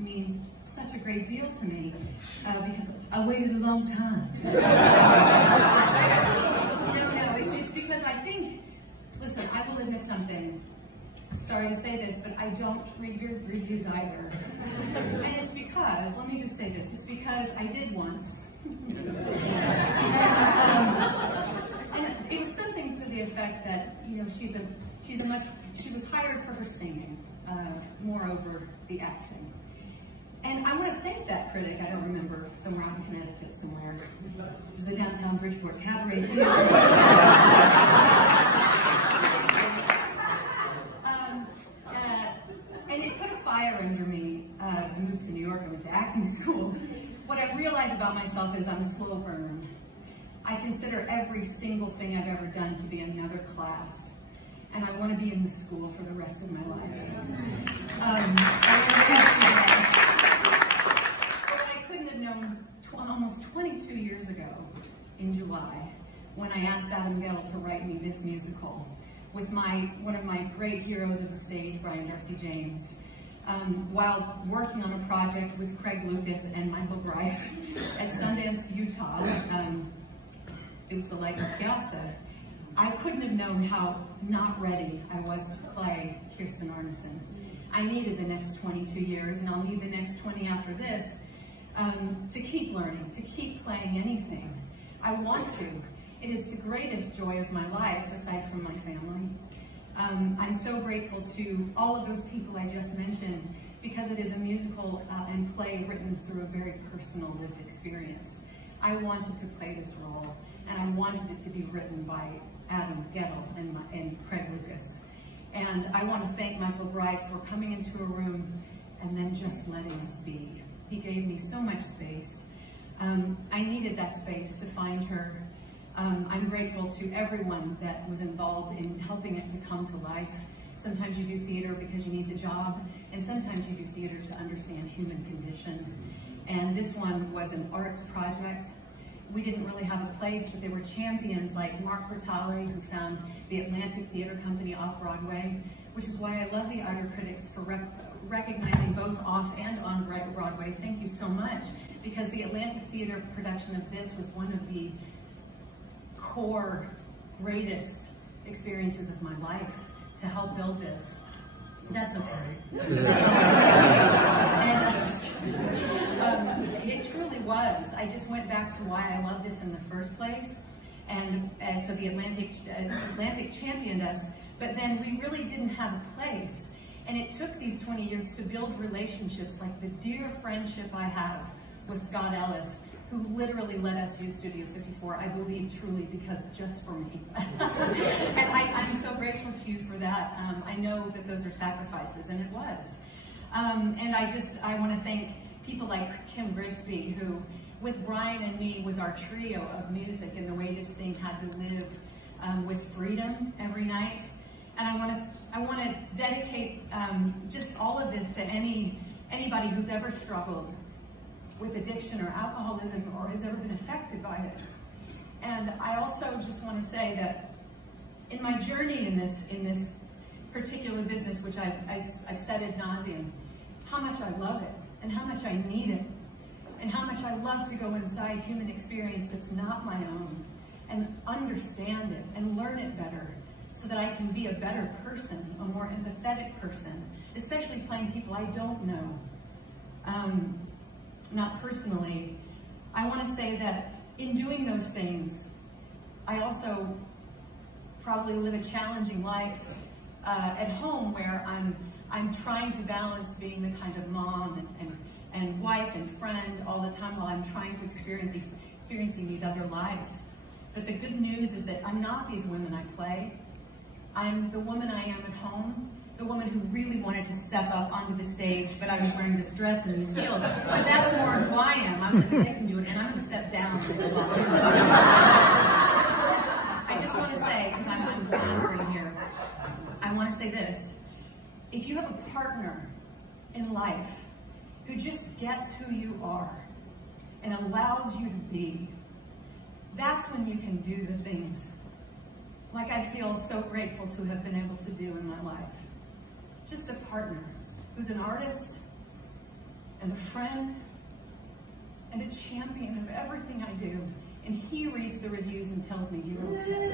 means such a great deal to me because I waited a long time. No, it's because I think, listen, I will admit something. Sorry to say this, but I don't read your reviews either. And it's because, let me just say this, it's because I did once. And it was something to the effect that, you know, she was hired for her singing, moreover the acting. And I want to thank that critic. I don't remember, somewhere out in Connecticut somewhere. It was the Downtown Bridgeport Cabaret Theater. And it put a fire under me. I moved to New York, I went to acting school. What I realized about myself is I'm a slow burner. I consider every single thing I've ever done to be another class. And I want to be in the school for the rest of my life. I couldn't have known almost 22 years ago, in July, when I asked Adam Gettle to write me this musical with one of my great heroes of the stage, Brian Darcy James, while working on a project with Craig Lucas and Michael Greif at Sundance, Utah. It was the Light Piazza. I couldn't have known how not ready I was to play Kirsten Arneson. I needed the next 22 years, and I'll need the next 20 after this, to keep learning, to keep playing anything. I want to. It is the greatest joy of my life, aside from my family. I'm so grateful to all of those people I just mentioned, because it is a musical and play written through a very personal lived experience. I wanted to play this role, and I wanted it to be written by Adam Gettle and Craig Lucas. And I want to thank Michael Greif for coming into a room and then just letting us be. He gave me so much space. I needed that space to find her. I'm grateful to everyone that was involved in helping it to come to life. Sometimes you do theater because you need the job, and sometimes you do theater to understand human condition. And this one was an arts project. We didn't really have a place, but there were champions like Mark Cortale, who found the Atlantic Theater Company off-Broadway, which is why I love the Outer Critics for recognizing both off and on Broadway. Thank you so much, because the Atlantic Theater production of this was one of the core, greatest experiences of my life to help build this. That's okay. It truly was. I just went back to why I love this in the first place. And so the Atlantic championed us, but then we really didn't have a place. And it took these 20 years to build relationships like the dear friendship I have with Scott Ellis, who literally let us use Studio 54, I believe truly because just for me. And I'm so grateful to you for that. I know that those are sacrifices, and it was. And I want to thank people like Kim Grigsby, who with Brian and me was our trio of music and the way this thing had to live with freedom every night. And I want to dedicate just all of this to anybody who's ever struggled with addiction or alcoholism or has ever been affected by it. And I also just want to say that in my journey in this particular business, which I've said ad nauseum, how much I love it and how much I need it and how much I love to go inside human experience that's not my own and understand it and learn it better so that I can be a better person, a more empathetic person, especially playing people I don't know. Not personally. I want to say that in doing those things, I also probably live a challenging life at home where I'm trying to balance being the kind of mom and wife and friend all the time while I'm trying to experiencing these other lives. But the good news is that I'm not these women I play. I'm the woman I am at home, the woman who really wanted to step up onto the stage, but I was wearing this dress and these heels. But that's more who I am. I was like, they can do it, and I'm going to step down. I just want to say, because I'm floundering here, I want to say this. If you have a partner in life who just gets who you are and allows you to be, that's when you can do the things like I feel so grateful to have been able to do in my life. Just a partner who's an artist, and a friend and a champion of everything I do. And he reads the reviews and tells me you're okay.